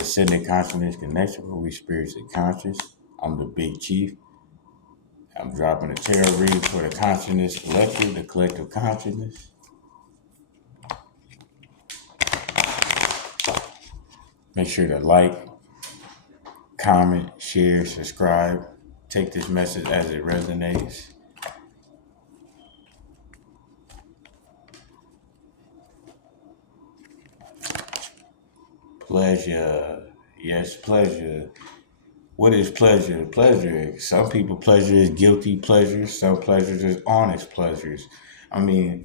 Ascended Consciousness Connection, where we spiritually conscious. I'm the Big Chief. I'm dropping a tarot read for the Consciousness Collective, the collective consciousness. Make sure to like, comment, share, subscribe. Take this message as it resonates. Pleasure. Yes, pleasure. What is pleasure? Pleasure. Some people pleasure is guilty pleasure. Some pleasures is honest pleasures.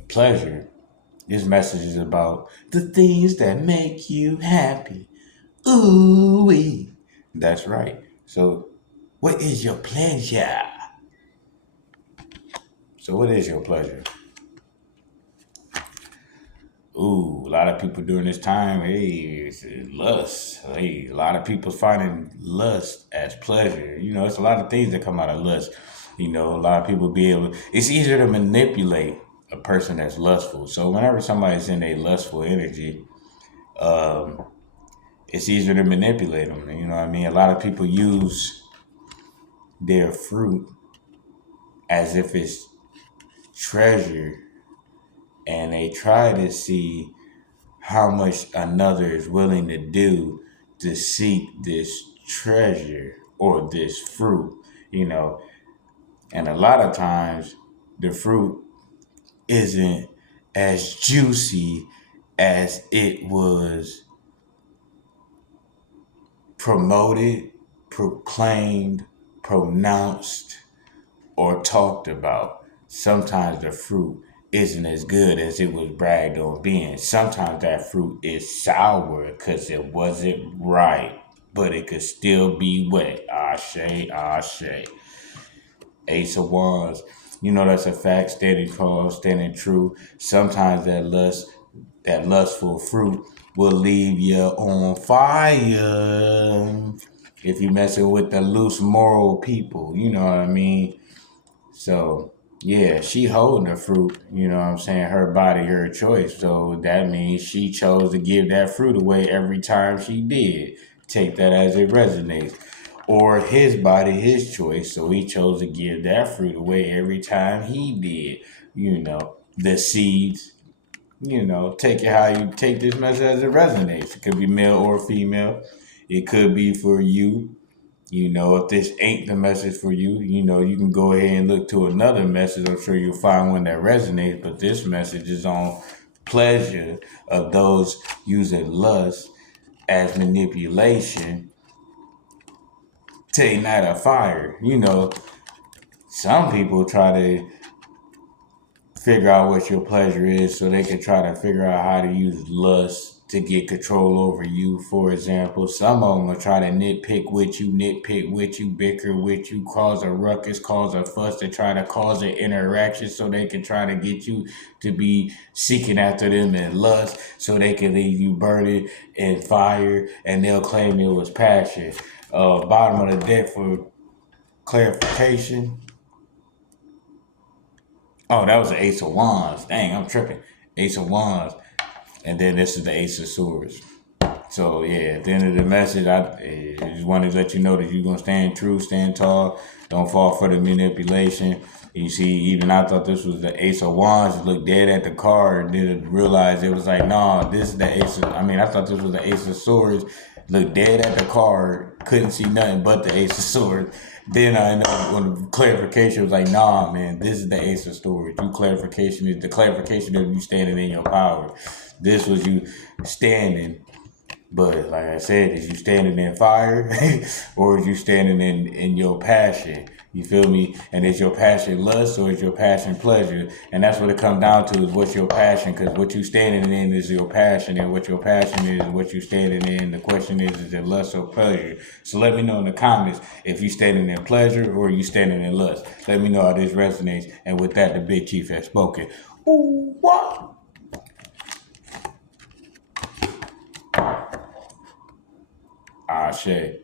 Pleasure. This message is about the things that make you happy. Ooh-wee. That's right. So, what is your pleasure? So, what is your pleasure? Ooh, a lot of people during this time, hey, it's lust. Hey, a lot of people finding lust as pleasure. It's a lot of things that come out of lust. A lot of people it's easier to manipulate a person that's lustful. So whenever somebody's in a lustful energy, it's easier to manipulate them. You know what I mean? A lot of people use their fruit as if it's treasure, and they try to see how much another is willing to do to seek this treasure or this fruit, And a lot of times the fruit isn't as juicy as it was promoted, proclaimed, pronounced, or talked about. Sometimes the fruit isn't as good as it was bragged on being. Sometimes that fruit is sour because it wasn't right, but it could still be wet. Ashe, ashe. Ace of Wands. That's a fact. Standing tall, standing true. Sometimes that lustful fruit will leave you on fire if you messing with the loose moral people. You know what I mean? So, yeah, she holding the fruit, her body, her choice. So that means she chose to give that fruit away every time she did. Take that as it resonates. Or his body, his choice. So he chose to give that fruit away every time he did. The seeds, take it how you take this message as it resonates. It could be male or female. It could be for you. If this ain't the message for you, you can go ahead and look to another message. I'm sure you'll find one that resonates, but this message is on pleasure of those using lust as manipulation to ignite a fire. Some people try to figure out what your pleasure is so they can try to figure out how to use lust to get control over you. For example, some of them will try to nitpick with you, bicker with you, cause a ruckus, cause a fuss, to try to cause an interaction so they can try to get you to be seeking after them in lust so they can leave you burning in fire, and they'll claim it was passion. Bottom of the deck for clarification. Oh, that was the Ace of Wands. Dang, I'm tripping. Ace of Wands. And then this is the Ace of Swords. So, yeah, at the end of the message, I just wanted to let you know that you're going to stand true, stand tall. Don't fall for the manipulation. You see, even I thought this was the Ace of Wands. Looked dead at the card. Didn't realize it was like, nah, this is the Ace of... I thought this was the Ace of Swords. Looked dead at the card. Couldn't see nothing but the Ace of Swords. Then I know when the clarification was like, nah, man, this is the Ace of Swords. The clarification of you standing in your power. This was you standing. But like I said, is you standing in fire or is you standing in your passion? You feel me? And is your passion lust or is your passion pleasure? And that's what it comes down to, is what's your passion? Because what you standing in is your passion, and what your passion is what you standing in. The question is it lust or pleasure? So let me know in the comments if you standing in pleasure or you standing in lust. Let me know how this resonates. And with that, the Big Chief has spoken. Ooh, what? Ashe.